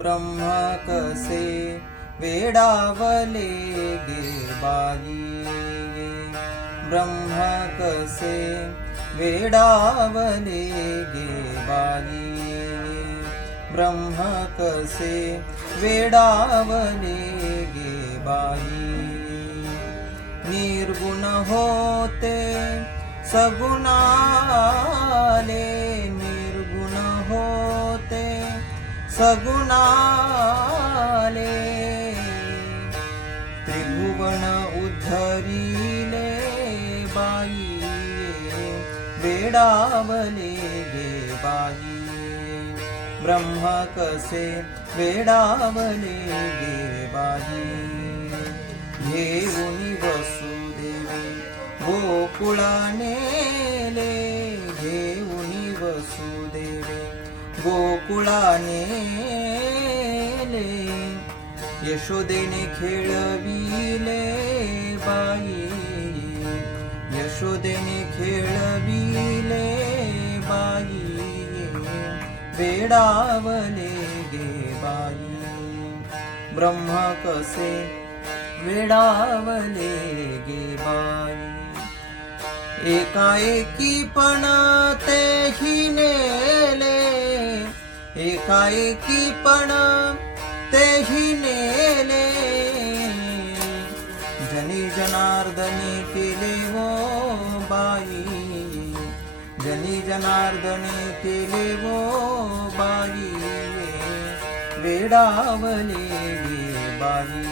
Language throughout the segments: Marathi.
ब्रह्म कसे वेडावले गे बाई, ब्रह्म कसे वेडावले गे बाई, ब्रह्म कसे वेडावले गे बाई। निर्गुण होते सगुणाले, निर्गुण होते सगुणाले, त्रिभुवन उद्धरिले बाई, वेडावले गे बाई, ब्रह्म कसे वेडावले गे बाई। घेऊनी वसुदेवे गोकुळा नेले, घेऊनी वसुदेवे गोकुळा नेले, यशोदेने खेळविले बाई, यशोदेने खेळविले बाई, वेडावले गे बाई, ब्रह्म कसे वेडावले गे बाई। एकाएकी पण तेही नेले, एकाएकी पण तेही नेले, जनी जनार्दनी केले वो बाई, जनी जनार्दनी केले वो बाई, वेडावले गे बाई,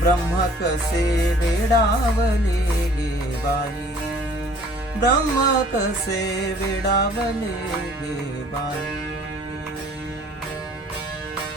ब्रह्म कसे वेडावले गे बाई, ब्रह्म कसे वेडावले गे बाई।